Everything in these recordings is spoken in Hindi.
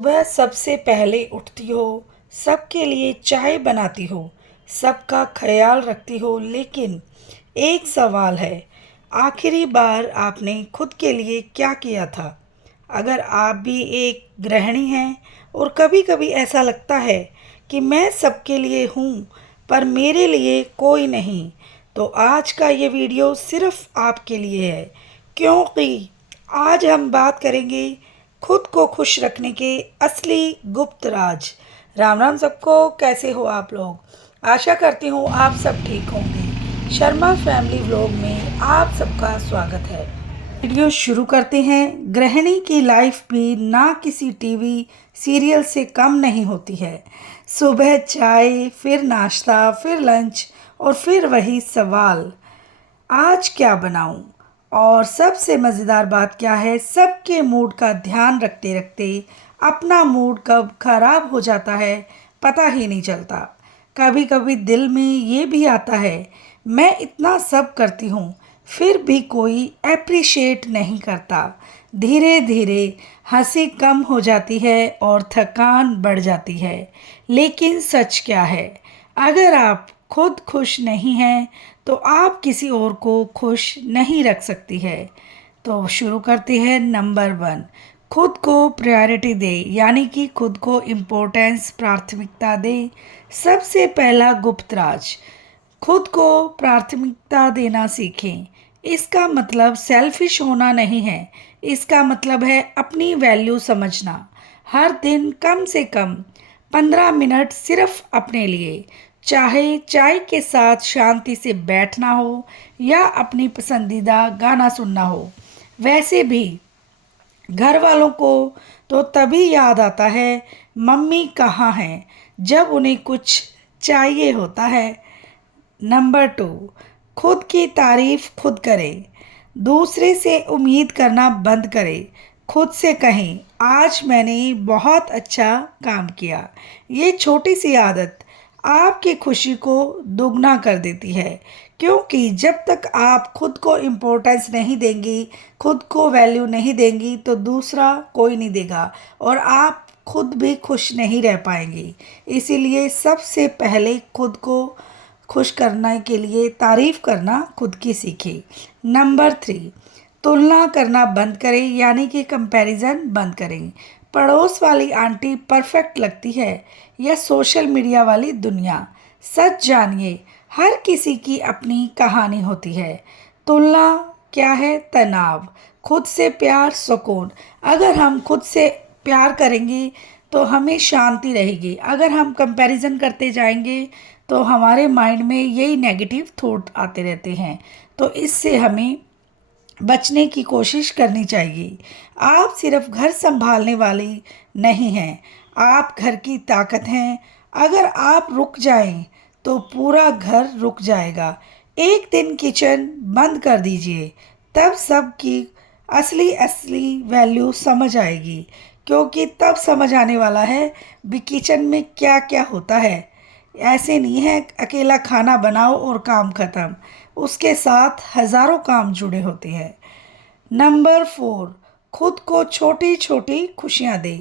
वह सबसे पहले उठती हो, सबके लिए चाय बनाती हो, सबका ख्याल रखती हो, लेकिन एक सवाल है, आखिरी बार आपने खुद के लिए क्या किया था? अगर आप भी एक गृहिणी हैं और कभी-कभी ऐसा लगता है कि मैं सबके लिए हूँ, पर मेरे लिए कोई नहीं, तो आज का ये वीडियो सिर्फ आपके लिए है, क्योंकि आज हम बात करेंगे खुद को खुश रखने के असली गुप्त राज। राम राम सबको, कैसे हो आप लोग? आशा करती हूँ आप सब ठीक होंगे। शर्मा फैमिली व्लॉग में आप सबका स्वागत है। वीडियो शुरू करते हैं। गृहिणी की लाइफ भी ना किसी टीवी सीरियल से कम नहीं होती है। सुबह चाय, फिर नाश्ता, फिर लंच और फिर वही सवाल, आज क्या बनाऊं? और सबसे मज़ेदार बात क्या है, सबके मूड का ध्यान रखते रखते अपना मूड कब खराब हो जाता है पता ही नहीं चलता। कभी कभी दिल में ये भी आता है, मैं इतना सब करती हूँ फिर भी कोई अप्रिशिएट नहीं करता। धीरे धीरे हंसी कम हो जाती है और थकान बढ़ जाती है। लेकिन सच क्या है, अगर आप खुद खुश नहीं हैं तो आप किसी और को खुश नहीं रख सकती है। तो शुरू करते हैं। नंबर 1, खुद को प्रायोरिटी दे, यानी कि खुद को इम्पोर्टेंस, प्राथमिकता दे। सबसे पहला गुप्त राज, खुद को प्राथमिकता देना सीखें। इसका मतलब सेल्फिश होना नहीं है, इसका मतलब है अपनी वैल्यू समझना। हर दिन कम से कम 15 मिनट सिर्फ अपने लिए, चाहे चाय के साथ शांति से बैठना हो या अपनी पसंदीदा गाना सुनना हो। वैसे भी घर वालों को तो तभी याद आता है मम्मी कहाँ हैं, जब उन्हें कुछ चाहिए होता है। नंबर 2, खुद की तारीफ खुद करें। दूसरे से उम्मीद करना बंद करें। खुद से कहें, आज मैंने बहुत अच्छा काम किया। ये छोटी सी आदत आपकी खुशी को दोगुना कर देती है, क्योंकि जब तक आप खुद को इम्पोर्टेंस नहीं देंगी, खुद को वैल्यू नहीं देंगी, तो दूसरा कोई नहीं देगा और आप खुद भी खुश नहीं रह पाएंगी। इसीलिए सबसे पहले खुद को खुश करने के लिए तारीफ करना खुद की सीखें। नंबर 3, तुलना करना बंद करें, यानी कि कंपैरिजन बंद करें। पड़ोस वाली आंटी परफेक्ट लगती है या सोशल मीडिया वाली दुनिया, सच जानिए, हर किसी की अपनी कहानी होती है। तुलना क्या है? तनाव। खुद से प्यार, सुकून। अगर हम खुद से प्यार करेंगे तो हमें शांति रहेगी। अगर हम कंपैरिजन करते जाएंगे तो हमारे माइंड में यही नेगेटिव थॉट आते रहते हैं। तो इससे हमें बचने की कोशिश करनी चाहिए। आप सिर्फ घर संभालने वाली नहीं हैं, आप घर की ताकत हैं। अगर आप रुक जाएं तो पूरा घर रुक जाएगा। एक दिन किचन बंद कर दीजिए, तब सबकी असली असली वैल्यू समझ आएगी, क्योंकि तब समझ आने वाला है भी किचन में क्या क्या होता है। ऐसे नहीं है अकेला खाना बनाओ और काम खत्म, उसके साथ हज़ारों काम जुड़े होते हैं। नंबर 4, खुद को छोटी छोटी खुशियाँ दे।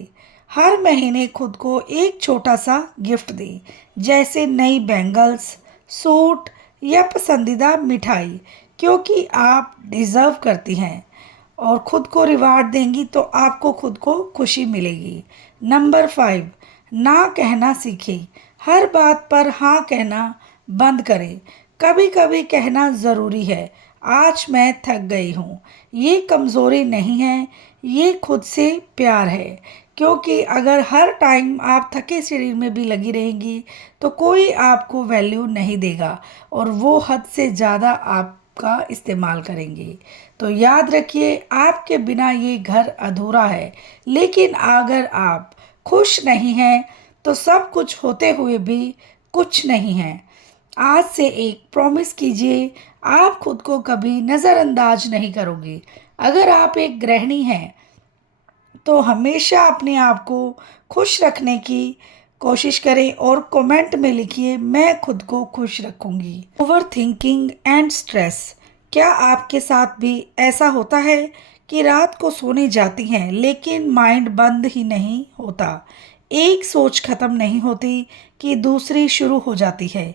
हर महीने खुद को एक छोटा सा गिफ्ट दे, जैसे नई बैंगल्स, सूट या पसंदीदा मिठाई, क्योंकि आप डिज़र्व करती हैं। और खुद को रिवार्ड देंगी तो आपको खुद को खुशी मिलेगी। नंबर 5, ना कहना सीखें। हर बात पर हाँ कहना बंद करें। कभी कभी कहना ज़रूरी है, आज मैं थक गई हूँ। ये कमज़ोरी नहीं है, ये खुद से प्यार है। क्योंकि अगर हर टाइम आप थके शरीर में भी लगी रहेंगी तो कोई आपको वैल्यू नहीं देगा और वो हद से ज़्यादा आपका इस्तेमाल करेंगे। तो याद रखिए, आपके बिना ये घर अधूरा है। लेकिन अगर आप खुश नहीं हैं तो सब कुछ होते हुए भी कुछ नहीं है। आज से एक प्रॉमिस कीजिए, आप खुद को कभी नज़रअंदाज नहीं करोगे। अगर आप एक गृहिणी हैं तो हमेशा अपने आप को खुश रखने की कोशिश करें और कमेंट में लिखिए, मैं खुद को खुश रखूंगी। ओवर थिंकिंग एंड स्ट्रेस, क्या आपके साथ भी ऐसा होता है कि रात को सोने जाती हैं लेकिन माइंड बंद ही नहीं होता। एक सोच खत्म नहीं होती कि दूसरी शुरू हो जाती है।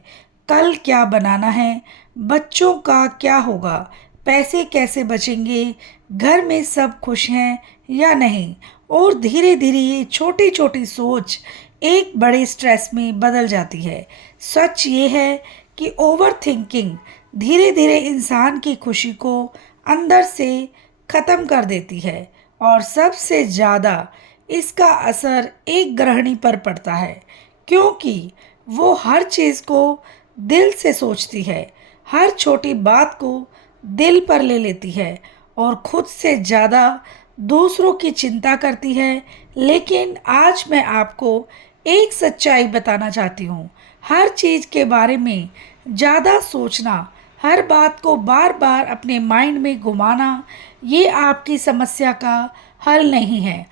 कल क्या बनाना है, बच्चों का क्या होगा, पैसे कैसे बचेंगे, घर में सब खुश हैं या नहीं। और धीरे धीरे ये छोटी छोटी सोच एक बड़े स्ट्रेस में बदल जाती है। सच ये है कि ओवर थिंकिंग धीरे धीरे इंसान की खुशी को अंदर से ख़त्म कर देती है और सबसे ज़्यादा इसका असर एक गृहिणी पर पड़ता है, क्योंकि वो हर चीज़ को दिल से सोचती है, हर छोटी बात को दिल पर ले लेती है और खुद से ज़्यादा दूसरों की चिंता करती है। लेकिन आज मैं आपको एक सच्चाई बताना चाहती हूँ। हर चीज़ के बारे में ज़्यादा सोचना, हर बात को बार बार अपने माइंड में घुमाना, ये आपकी समस्या का हल नहीं है।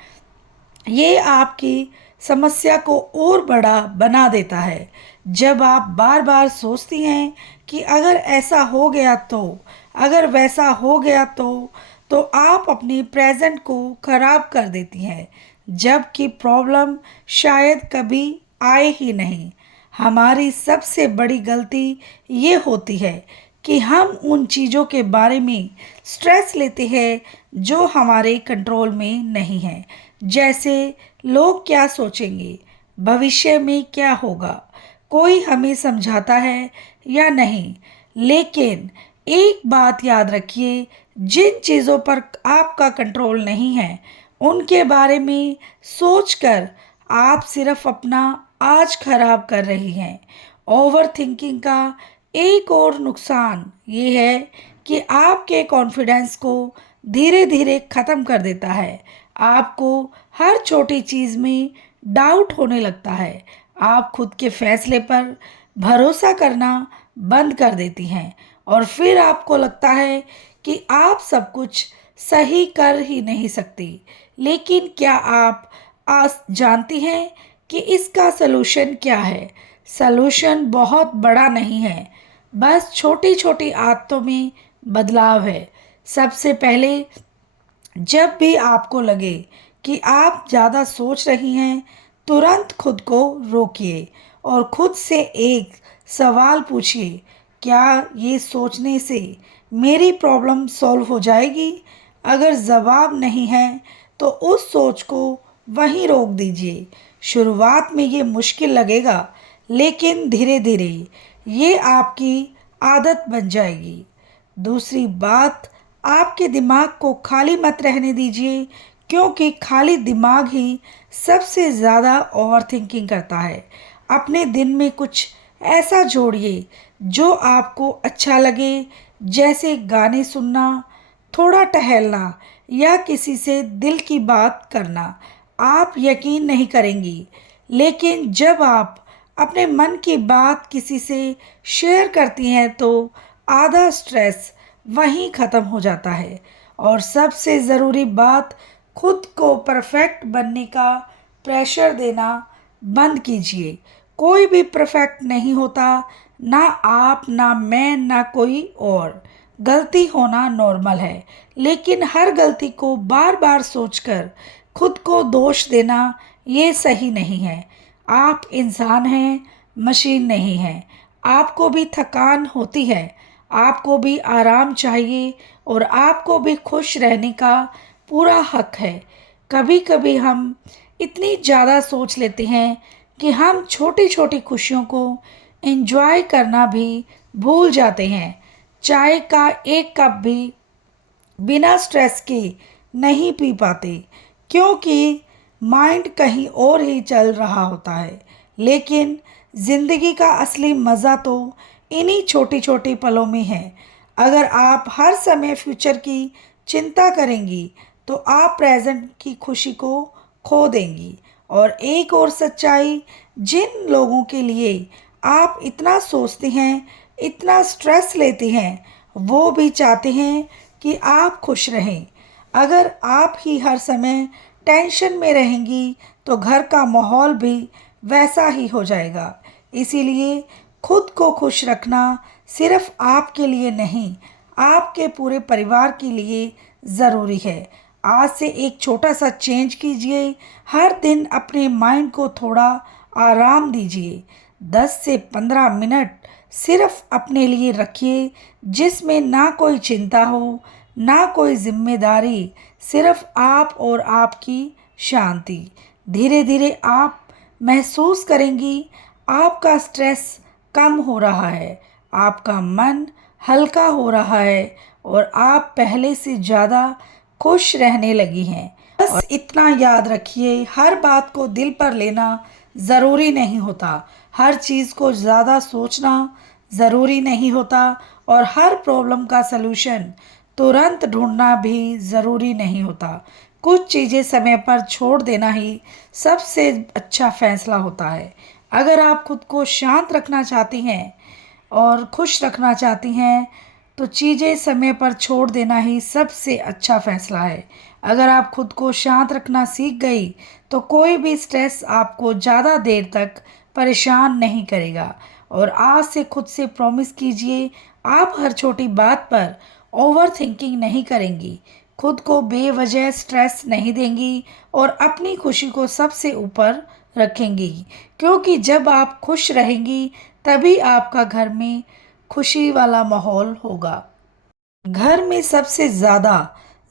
ये आपकी समस्या को और बड़ा बना देता है। जब आप बार बार सोचती हैं कि अगर ऐसा हो गया तो, अगर वैसा हो गया तो आप अपनी प्रेजेंट को खराब कर देती हैं, जबकि प्रॉब्लम शायद कभी आए ही नहीं। हमारी सबसे बड़ी गलती ये होती है कि हम उन चीज़ों के बारे में स्ट्रेस लेते हैं जो हमारे कंट्रोल में नहीं है। जैसे लोग क्या सोचेंगे, भविष्य में क्या होगा, कोई हमें समझाता है या नहीं। लेकिन एक बात याद रखिए, जिन चीज़ों पर आपका कंट्रोल नहीं है उनके बारे में सोचकर आप सिर्फ अपना आज खराब कर रही हैं। ओवर थिंकिंग का एक और नुकसान ये है कि आपके कॉन्फिडेंस को धीरे धीरे ख़त्म कर देता है। आपको हर छोटी चीज़ में डाउट होने लगता है। आप खुद के फैसले पर भरोसा करना बंद कर देती हैं और फिर आपको लगता है कि आप सब कुछ सही कर ही नहीं सकती। लेकिन क्या आप आज जानती हैं कि इसका सलूशन क्या है? सलूशन बहुत बड़ा नहीं है, बस छोटी छोटी आदतों में बदलाव है। सबसे पहले, जब भी आपको लगे कि आप ज़्यादा सोच रही हैं, तुरंत खुद को रोकिए और खुद से एक सवाल पूछिए, क्या ये सोचने से मेरी प्रॉब्लम सॉल्व हो जाएगी? अगर जवाब नहीं है तो उस सोच को वहीं रोक दीजिए। शुरुआत में ये मुश्किल लगेगा, लेकिन धीरे धीरे ये आपकी आदत बन जाएगी। दूसरी बात, आपके दिमाग को खाली मत रहने दीजिए, क्योंकि खाली दिमाग ही सबसे ज़्यादा ओवर थिंकिंग करता है। अपने दिन में कुछ ऐसा जोड़िए जो आपको अच्छा लगे, जैसे गाने सुनना, थोड़ा टहलना या किसी से दिल की बात करना। आप यकीन नहीं करेंगी, लेकिन जब आप अपने मन की बात किसी से शेयर करती हैं तो आधा स्ट्रेस वहीं ख़त्म हो जाता है। और सबसे ज़रूरी बात, खुद को परफेक्ट बनने का प्रेशर देना बंद कीजिए। कोई भी परफेक्ट नहीं होता, ना आप, ना मैं, ना कोई और। गलती होना नॉर्मल है, लेकिन हर गलती को बार बार सोचकर खुद को दोष देना ये सही नहीं है। आप इंसान हैं, मशीन नहीं हैं। आपको भी थकान होती है, आपको भी आराम चाहिए और आपको भी खुश रहने का पूरा हक है। कभी कभी हम इतनी ज़्यादा सोच लेते हैं कि हम छोटी छोटी खुशियों को एंजॉय करना भी भूल जाते हैं। चाय का एक कप भी बिना स्ट्रेस के नहीं पी पाते, क्योंकि माइंड कहीं और ही चल रहा होता है। लेकिन ज़िंदगी का असली मज़ा तो इन्हीं छोटी छोटी पलों में है। अगर आप हर समय फ्यूचर की चिंता करेंगी तो आप प्रेजेंट की खुशी को खो देंगी। और एक और सच्चाई, जिन लोगों के लिए आप इतना सोचती हैं, इतना स्ट्रेस लेती हैं, वो भी चाहते हैं कि आप खुश रहें। अगर आप ही हर समय टेंशन में रहेंगी तो घर का माहौल भी वैसा ही हो जाएगा। इसीलिए खुद को खुश रखना सिर्फ आपके लिए नहीं, आपके पूरे परिवार के लिए ज़रूरी है। आज से एक छोटा सा चेंज कीजिए। हर दिन अपने माइंड को थोड़ा आराम दीजिए। 10 से 15 मिनट सिर्फ अपने लिए रखिए, जिसमें ना कोई चिंता हो, ना कोई जिम्मेदारी, सिर्फ आप और आपकी शांति। धीरे धीरे आप महसूस करेंगी आपका स्ट्रेस कम हो रहा है, आपका मन हल्का हो रहा है और आप पहले से ज़्यादा खुश रहने लगी हैं। बस इतना याद रखिए, हर बात को दिल पर लेना ज़रूरी नहीं होता, हर चीज़ को ज़्यादा सोचना ज़रूरी नहीं होता और हर प्रॉब्लम का सलूशन तुरंत ढूंढना भी ज़रूरी नहीं होता। कुछ चीज़ें समय पर छोड़ देना ही सबसे अच्छा फैसला होता है। अगर आप खुद को शांत रखना चाहती हैं और खुश रखना चाहती हैं तो चीज़ें समय पर छोड़ देना ही सबसे अच्छा फैसला है। अगर आप खुद को शांत रखना सीख गई तो कोई भी स्ट्रेस आपको ज़्यादा देर तक परेशान नहीं करेगा। और आज से खुद से प्रॉमिस कीजिए, आप हर छोटी बात पर ओवर थिंकिंग नहीं करेंगी, खुद को बेवजह स्ट्रेस नहीं देंगी और अपनी खुशी को सबसे ऊपर रखेंगी। क्योंकि जब आप खुश रहेंगी तभी आपका घर में खुशी वाला माहौल होगा। घर में सबसे ज़्यादा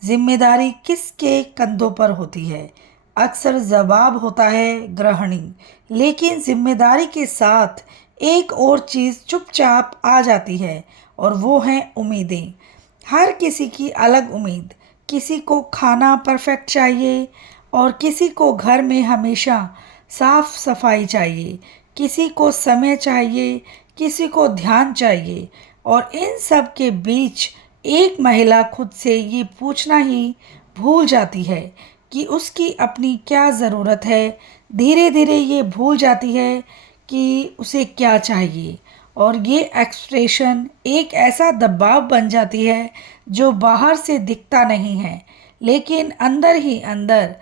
जिम्मेदारी किसके कंधों पर होती है? अक्सर जवाब होता है गृहिणी, लेकिन जिम्मेदारी के साथ एक और चीज़ चुपचाप आ जाती है और वो है उम्मीदें। हर किसी की अलग उम्मीद, किसी को खाना परफेक्ट चाहिए और किसी को घर में हमेशा साफ सफाई चाहिए, किसी को समय चाहिए, किसी को ध्यान चाहिए। और इन सब के बीच एक महिला खुद से ये पूछना ही भूल जाती है कि उसकी अपनी क्या ज़रूरत है। धीरे धीरे ये भूल जाती है कि उसे क्या चाहिए और ये एक्सप्रेशन एक ऐसा दबाव बन जाती है जो बाहर से दिखता नहीं है, लेकिन अंदर ही अंदर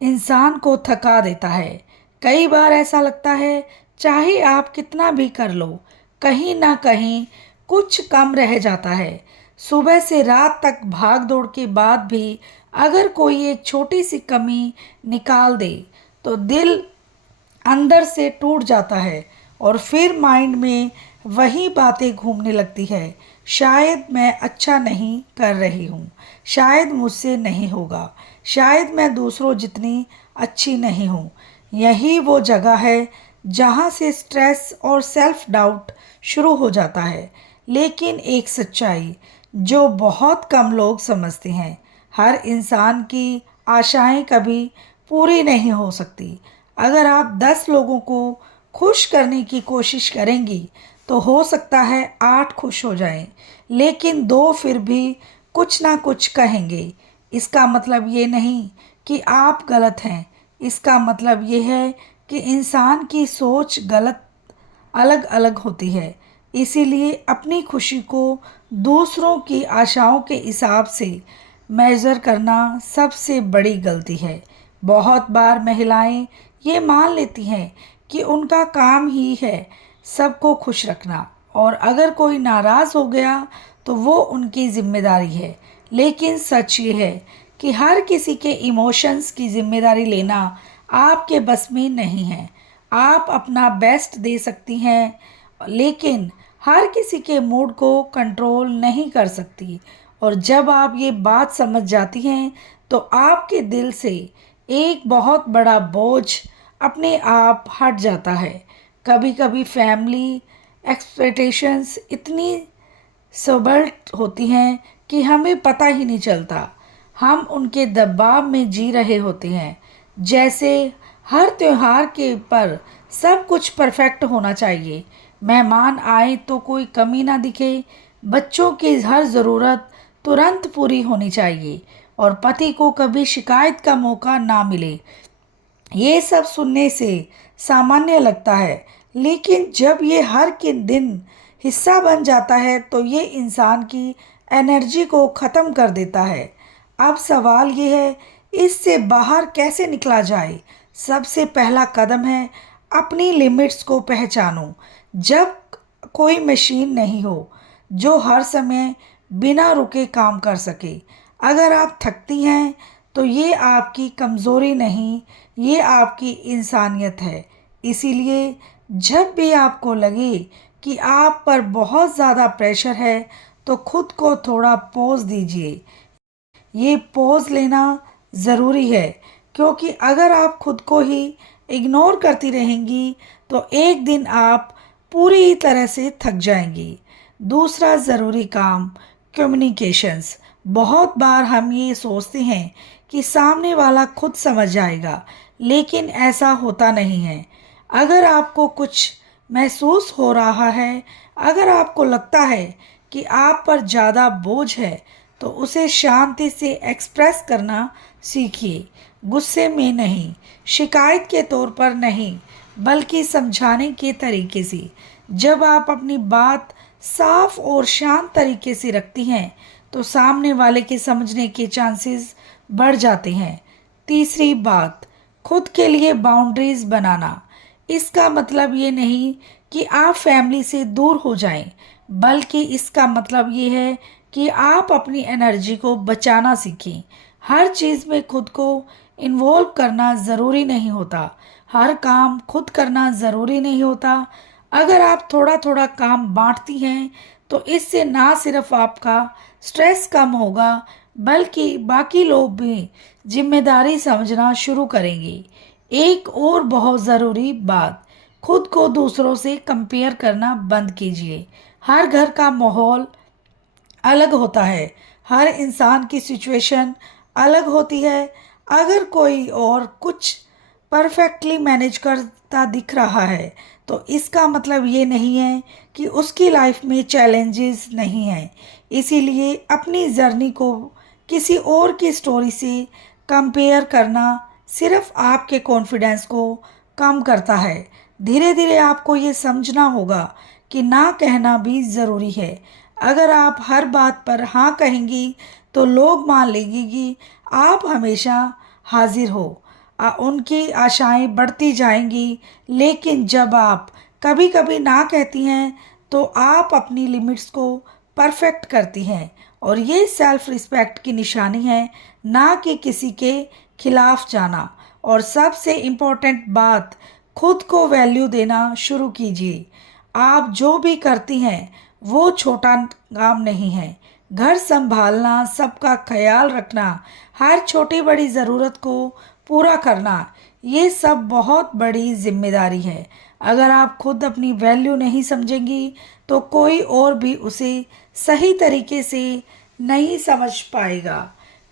इंसान को थका देता है। कई बार ऐसा लगता है चाहे आप कितना भी कर लो, कहीं ना कहीं कुछ कम रह जाता है। सुबह से रात तक भाग दौड़ के बाद भी अगर कोई एक छोटी सी कमी निकाल दे तो दिल अंदर से टूट जाता है और फिर माइंड में वही बातें घूमने लगती है। शायद मैं अच्छा नहीं कर रही हूँ, शायद मुझसे नहीं होगा, शायद मैं दूसरों जितनी अच्छी नहीं हूँ। यही वो जगह है जहाँ से स्ट्रेस और सेल्फ डाउट शुरू हो जाता है। लेकिन एक सच्चाई जो बहुत कम लोग समझते हैं, हर इंसान की आशाएं कभी पूरी नहीं हो सकती। अगर आप 10 लोगों को खुश करने की कोशिश करेंगी तो हो सकता है 8 खुश हो जाएं, लेकिन 2 फिर भी कुछ ना कुछ कहेंगे। इसका मतलब ये नहीं कि आप गलत हैं, इसका मतलब ये है कि इंसान की सोच गलत अलग अलग होती है। इसीलिए अपनी खुशी को दूसरों की आशाओं के हिसाब से मेज़र करना सबसे बड़ी गलती है। बहुत बार महिलाएं ये मान लेती हैं कि उनका काम ही है सबको खुश रखना और अगर कोई नाराज़ हो गया तो वो उनकी जिम्मेदारी है। लेकिन सच ये है कि हर किसी के इमोशंस की जिम्मेदारी लेना आपके बस में नहीं है। आप अपना बेस्ट दे सकती हैं, लेकिन हर किसी के मूड को कंट्रोल नहीं कर सकती। और जब आप ये बात समझ जाती हैं तो आपके दिल से एक बहुत बड़ा बोझ अपने आप हट जाता है। कभी कभी फैमिली एक्सपेक्टेशंस इतनी सबल्ट होती हैं कि हमें पता ही नहीं चलता, हम उनके दबाव में जी रहे होते हैं। जैसे हर त्योहार के पर सब कुछ परफेक्ट होना चाहिए, मेहमान आए तो कोई कमी ना दिखे, बच्चों की हर ज़रूरत तुरंत पूरी होनी चाहिए और पति को कभी शिकायत का मौका ना मिले। ये सब सुनने से सामान्य लगता है, लेकिन जब ये हर के दिन हिस्सा बन जाता है तो ये इंसान की एनर्जी को ख़त्म कर देता है। अब सवाल ये है, इससे बाहर कैसे निकला जाए? सबसे पहला कदम है अपनी लिमिट्स को पहचानो। जब कोई मशीन नहीं हो जो हर समय बिना रुके काम कर सके, अगर आप थकती हैं तो ये आपकी कमज़ोरी नहीं, ये आपकी इंसानियत है। इसीलिए जब भी आपको लगे कि आप पर बहुत ज़्यादा प्रेशर है तो खुद को थोड़ा पॉज़ दीजिए। ये पॉज़ लेना ज़रूरी है, क्योंकि अगर आप खुद को ही इग्नोर करती रहेंगी तो एक दिन आप पूरी तरह से थक जाएंगी। दूसरा ज़रूरी काम, कम्युनिकेशंस। बहुत बार हम ये सोचते हैं कि सामने वाला खुद समझ जाएगा, लेकिन ऐसा होता नहीं है। अगर आपको कुछ महसूस हो रहा है, अगर आपको लगता है कि आप पर ज़्यादा बोझ है, तो उसे शांति से एक्सप्रेस करना सीखिए। गुस्से में नहीं, शिकायत के तौर पर नहीं, बल्कि समझाने के तरीके से। जब आप अपनी बात साफ और शांत तरीके से रखती हैं तो सामने वाले के समझने के चांसेस बढ़ जाते हैं। तीसरी बात, खुद के लिए बाउंड्रीज बनाना। इसका मतलब ये नहीं कि आप फैमिली से दूर हो जाएं, बल्कि इसका मतलब ये है कि आप अपनी एनर्जी को बचाना सीखें। हर चीज़ में खुद को इन्वॉल्व करना ज़रूरी नहीं होता, हर काम खुद करना ज़रूरी नहीं होता। अगर आप थोड़ा थोड़ा काम बांटती हैं तो इससे ना सिर्फ आपका स्ट्रेस कम होगा, बल्कि बाकी लोग भी जिम्मेदारी समझना शुरू करेंगे। एक और बहुत ज़रूरी बात, खुद को दूसरों से कंपेयर करना बंद कीजिए। हर घर का माहौल अलग होता है, हर इंसान की सिचुएशन अलग होती है। अगर कोई और कुछ परफेक्टली मैनेज करता दिख रहा है तो इसका मतलब ये नहीं है कि उसकी लाइफ में चैलेंजेस नहीं हैं। इसीलिए अपनी जर्नी को किसी और की स्टोरी से कंपेयर करना सिर्फ आपके कॉन्फिडेंस को कम करता है। धीरे धीरे आपको ये समझना होगा कि ना कहना भी ज़रूरी है। अगर आप हर बात पर हाँ कहेंगी तो लोग मान लेंगे कि आप हमेशा हाजिर हो। उनकी आशाएं बढ़ती जाएंगी। लेकिन जब आप कभी कभी ना कहती हैं तो आप अपनी लिमिट्स को परफेक्ट करती हैं, और ये सेल्फ रिस्पेक्ट की निशानी है, ना कि किसी के खिलाफ जाना। और सबसे इम्पोर्टेंट बात, खुद को वैल्यू देना शुरू कीजिए। आप जो भी करती हैं वो छोटा काम नहीं है। घर संभालना, सबका ख्याल रखना, हर छोटी बड़ी ज़रूरत को पूरा करना, ये सब बहुत बड़ी जिम्मेदारी है। अगर आप खुद अपनी वैल्यू नहीं समझेंगी तो कोई और भी उसे सही तरीके से नहीं समझ पाएगा।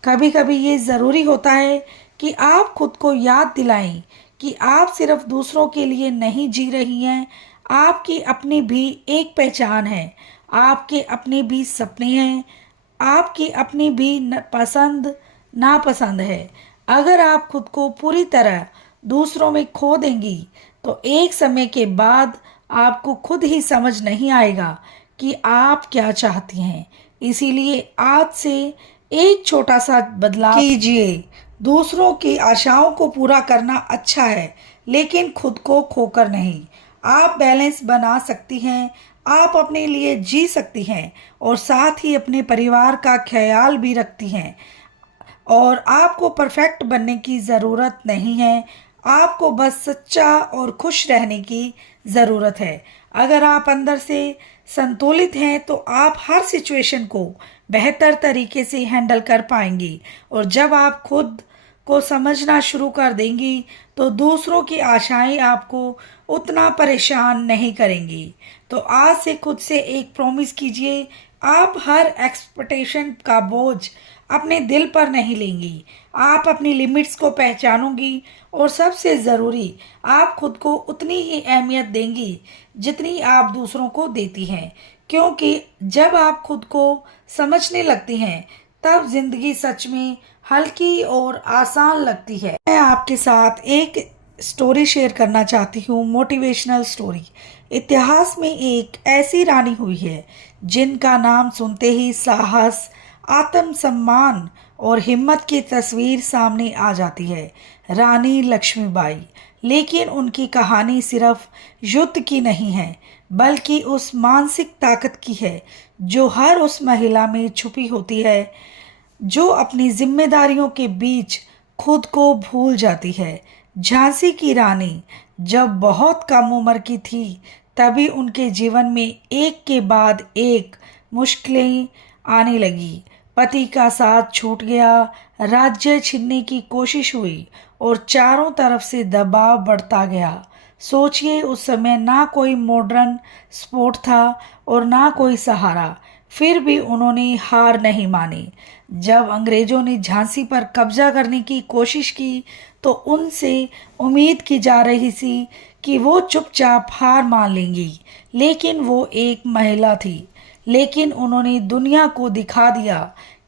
कभी कभी ये ज़रूरी होता है कि आप खुद को याद दिलाएं कि आप सिर्फ दूसरों के लिए नहीं जी रही हैं, आपकी अपनी भी एक पहचान है, आपके अपने भी सपने हैं, आपकी अपनी भी पसंद नापसंद है। अगर आप खुद को पूरी तरह दूसरों में खो देंगी तो एक समय के बाद आपको खुद ही समझ नहीं आएगा कि आप क्या चाहती हैं। इसीलिए आज से एक छोटा सा बदलाव कीजिए। दूसरों की आशाओं को पूरा करना अच्छा है, लेकिन खुद को खोकर नहीं। आप बैलेंस बना सकती हैं, आप अपने लिए जी सकती हैं और साथ ही अपने परिवार का ख्याल भी रखती हैं। और आपको परफेक्ट बनने की ज़रूरत नहीं है, आपको बस सच्चा और खुश रहने की ज़रूरत है। अगर आप अंदर से संतुलित हैं तो आप हर सिचुएशन को बेहतर तरीके से हैंडल कर पाएंगी। और जब आप खुद को समझना शुरू कर देंगी तो दूसरों की आशाएं आपको उतना परेशान नहीं करेंगी। तो आज से खुद से एक प्रॉमिस कीजिए, आप हर एक्सपेक्टेशन का बोझ अपने दिल पर नहीं लेंगी। आप अपनी लिमिट्स को पहचानोगी और सबसे ज़रूरी, आप खुद को उतनी ही अहमियत देंगी जितनी आप दूसरों को देती हैं। क्योंकि जब आप खुद को समझने लगती हैं तब ज़िंदगी सच में हल्की और आसान लगती है। मैं आपके साथ एक स्टोरी शेयर करना चाहती हूँ, मोटिवेशनल स्टोरी। इतिहास में एक ऐसी रानी हुई है जिनका नाम सुनते ही साहस, आत्मसम्मान और हिम्मत की तस्वीर सामने आ जाती है, रानी लक्ष्मीबाई। लेकिन उनकी कहानी सिर्फ युद्ध की नहीं है, बल्कि उस मानसिक ताकत की है जो हर उस महिला में छुपी होती है जो अपनी जिम्मेदारियों के बीच खुद को भूल जाती है। झांसी की रानी जब बहुत कम उम्र की थी तभी उनके जीवन में एक के बाद एक मुश्किलें आने लगी। पति का साथ छूट गया, राज्य छीनने की कोशिश हुई और चारों तरफ से दबाव बढ़ता गया। सोचिए, उस समय ना कोई मॉडर्न स्पोर्ट था और ना कोई सहारा, फिर भी उन्होंने हार नहीं मानी। जब अंग्रेजों ने झांसी पर कब्जा करने की कोशिश की तो उनसे उम्मीद की जा रही थी कि वो चुपचाप हार मान लेंगी, लेकिन वो एक महिला थी। लेकिन उन्होंने दुनिया को दिखा दिया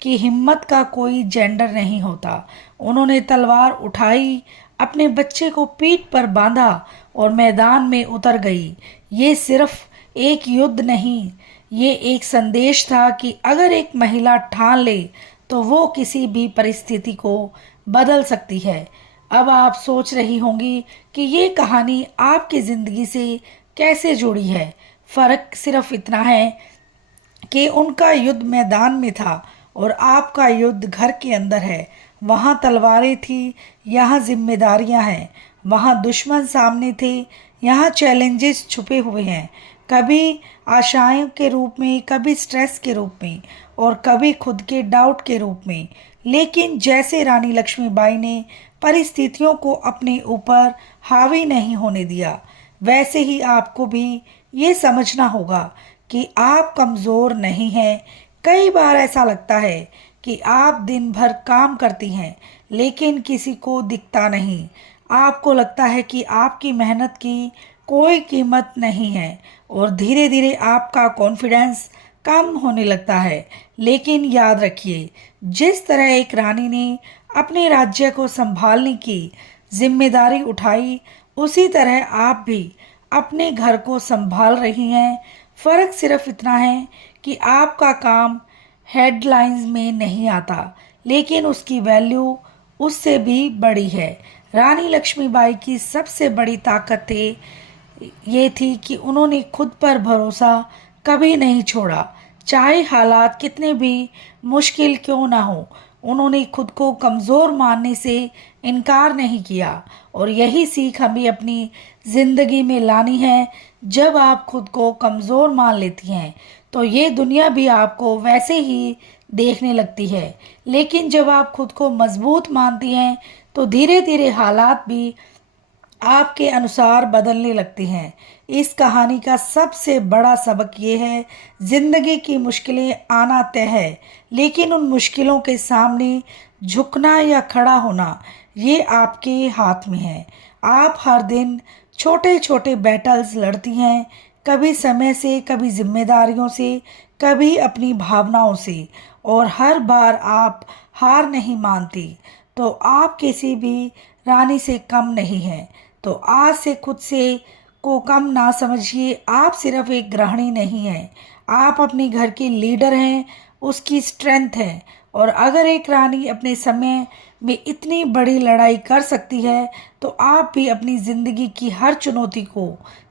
कि हिम्मत का कोई जेंडर नहीं होता। उन्होंने तलवार उठाई, अपने बच्चे को पीठ पर बांधा और मैदान में उतर गई। ये सिर्फ एक युद्ध नहीं, ये एक संदेश था कि अगर एक महिला ठान ले तो वो किसी भी परिस्थिति को बदल सकती है। अब आप सोच रही होंगी कि ये कहानी आपकी ज़िंदगी से कैसे जुड़ी है। फ़र्क सिर्फ इतना है कि उनका युद्ध मैदान में था और आपका युद्ध घर के अंदर है। वहाँ तलवारें थी, यहाँ जिम्मेदारियाँ हैं। वहाँ दुश्मन सामने थे, यहाँ चैलेंजेस छुपे हुए हैं। कभी आशाओं के रूप में, कभी स्ट्रेस के रूप में और कभी खुद के डाउट के रूप में। लेकिन जैसे रानी लक्ष्मीबाई ने परिस्थितियों को अपने ऊपर हावी नहीं होने दिया, वैसे ही आपको भी ये समझना होगा कि आप कमज़ोर नहीं हैं। कई बार ऐसा लगता है कि आप दिन भर काम करती हैं लेकिन किसी को दिखता नहीं। आपको लगता है कि आपकी मेहनत की कोई कीमत नहीं है और धीरे धीरे आपका कॉन्फिडेंस कम होने लगता है। लेकिन याद रखिए, जिस तरह एक रानी ने अपने राज्य को संभालने की जिम्मेदारी उठाई, उसी तरह आप भी अपने घर को संभाल रही हैं। फ़र्क सिर्फ इतना है कि आपका काम हेडलाइंस में नहीं आता, लेकिन उसकी वैल्यू उससे भी बड़ी है। रानी लक्ष्मीबाई की सबसे बड़ी ताकत ये थी कि उन्होंने खुद पर भरोसा कभी नहीं छोड़ा, चाहे हालात कितने भी मुश्किल क्यों ना हो। उन्होंने खुद को कमज़ोर मानने से इनकार नहीं किया और यही सीख हमें अपनी ज़िंदगी में लानी है। जब आप खुद को कमज़ोर मान लेती हैं तो ये दुनिया भी आपको वैसे ही देखने लगती है, लेकिन जब आप खुद को मजबूत मानती हैं तो धीरे धीरे हालात भी आपके अनुसार बदलने लगती हैं। इस कहानी का सबसे बड़ा सबक ये है, जिंदगी की मुश्किलें आना तय है, लेकिन उन मुश्किलों के सामने झुकना या खड़ा होना ये आपके हाथ में है। आप हर दिन छोटे छोटे बैटल्स लड़ती हैं, कभी समय से, कभी जिम्मेदारियों से, कभी अपनी भावनाओं से, और हर बार आप हार नहीं मानती तो आप किसी भी रानी से कम नहीं हैं। तो आज से खुद से को कम ना समझिए। आप सिर्फ एक गृहिणी नहीं हैं, आप अपने घर की लीडर हैं, उसकी स्ट्रेंथ है। और अगर एक रानी अपने समय में इतनी बड़ी लड़ाई कर सकती है तो आप भी अपनी ज़िंदगी की हर चुनौती को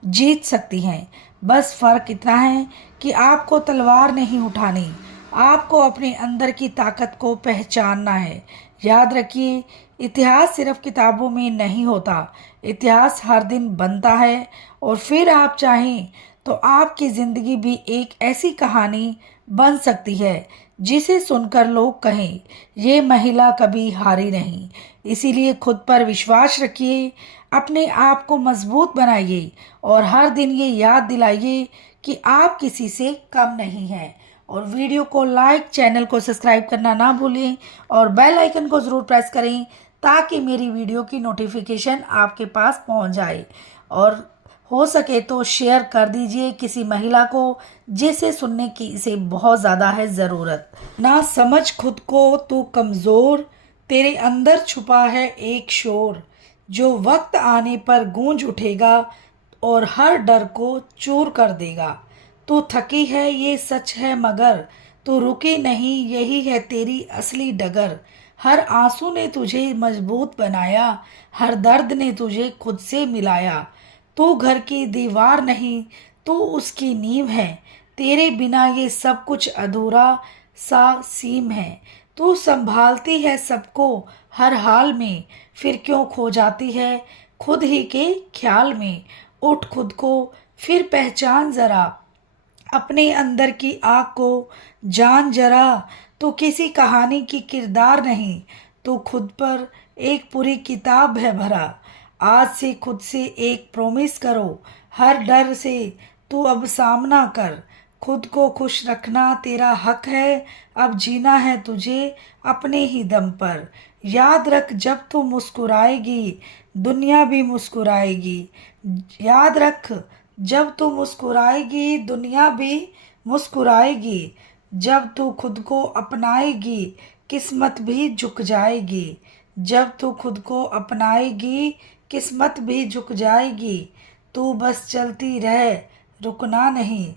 जीत सकती हैं। बस फ़र्क इतना है कि आपको तलवार नहीं उठानी, आपको अपने अंदर की ताकत को पहचानना है। याद रखिए, इतिहास सिर्फ किताबों में नहीं होता, इतिहास हर दिन बनता है। और फिर आप चाहें तो आपकी ज़िंदगी भी एक ऐसी कहानी बन सकती है जिसे सुनकर लोग कहें, ये महिला कभी हारी नहीं। इसीलिए खुद पर विश्वास रखिए, अपने आप को मजबूत बनाइए और हर दिन ये याद दिलाइए कि आप किसी से कम नहीं हैं। और वीडियो को लाइक, चैनल को सब्सक्राइब करना ना भूलें और बेल आइकन को ज़रूर प्रेस करें ताकि मेरी वीडियो की नोटिफिकेशन आपके पास पहुंच जाए। और हो सके तो शेयर कर दीजिए किसी महिला को जिसे सुनने की इसे बहुत ज़्यादा है ज़रूरत। ना समझ खुद को तू कमज़ोर, तेरे अंदर छुपा है एक शोर, जो वक्त आने पर गूंज उठेगा और हर डर को चूर कर देगा। तू थकी है ये सच है मगर तू रुकी नहीं, यही है तेरी असली डगर। हर आंसू ने तुझे मजबूत बनाया, हर दर्द ने तुझे खुद से मिलाया। तू घर की दीवार नहीं, तू उसकी नींव है, तेरे बिना ये सब कुछ अधूरा सा सीम है। तू संभालती है सबको हर हाल में, फिर क्यों खो जाती है खुद ही के ख्याल में। उठ खुद को फिर पहचान ज़रा, अपने अंदर की आग को जान जरा। तू किसी कहानी की किरदार नहीं, तू खुद पर एक पूरी किताब है भरा। आज से खुद से एक प्रॉमिस करो, हर डर से तू अब सामना कर। खुद को खुश रखना तेरा हक है, अब जीना है तुझे अपने ही दम पर। याद रख जब तू मुस्कुराएगी दुनिया भी मुस्कुराएगी। याद रख जब तू मुस्कुराएगी दुनिया भी मुस्कुराएगी। जब तू खुद को अपनाएगी किस्मत भी झुक जाएगी। जब तू खुद को अपनाएगी किस्मत भी झुक जाएगी। तू बस चलती रह रुकना नहीं,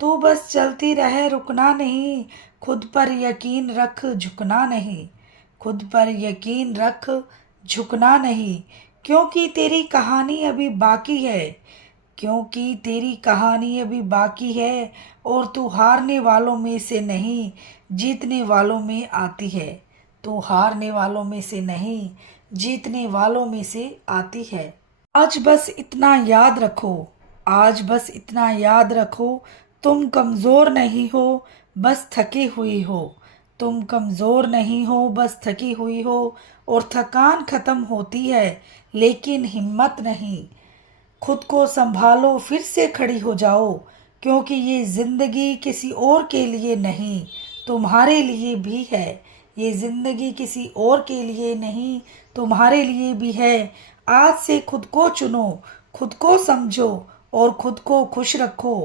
तू बस चलती रह रुकना नहीं। खुद पर यकीन रख झुकना नहीं, खुद पर यकीन रख झुकना नहीं। क्योंकि तेरी कहानी अभी बाकी है, क्योंकि तेरी कहानी अभी बाकी है। और तू हारने वालों में से नहीं जीतने वालों में आती है। तू हारने वालों में से नहीं जीतने वालों में से आती है। आज बस इतना याद रखो, आज बस इतना याद रखो, तुम कमज़ोर नहीं हो बस थकी हुई हो। तुम कमज़ोर नहीं हो बस थकी हुई हो। और थकान ख़त्म होती है लेकिन हिम्मत नहीं। खुद को संभालो फिर से खड़ी हो जाओ, क्योंकि ये ज़िंदगी किसी और के लिए नहीं तुम्हारे लिए भी है। ये ज़िंदगी किसी और के लिए नहीं तुम्हारे लिए भी है। आज से खुद को चुनो, खुद को समझो और खुद को खुश रखो।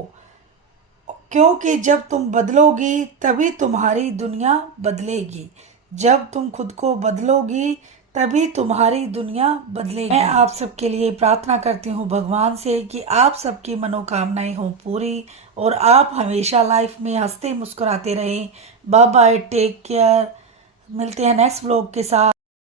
क्योंकि जब तुम बदलोगी तभी तुम्हारी दुनिया बदलेगी। जब तुम खुद को बदलोगी तभी तुम्हारी दुनिया बदलेगी। मैं आप सबके लिए प्रार्थना करती हूँ भगवान से कि आप सबकी मनोकामनाएं हों पूरी और आप हमेशा लाइफ में हंसते मुस्कुराते रहें। Bye bye, take care. मिलते हैं नेक्स्ट व्लॉग के साथ।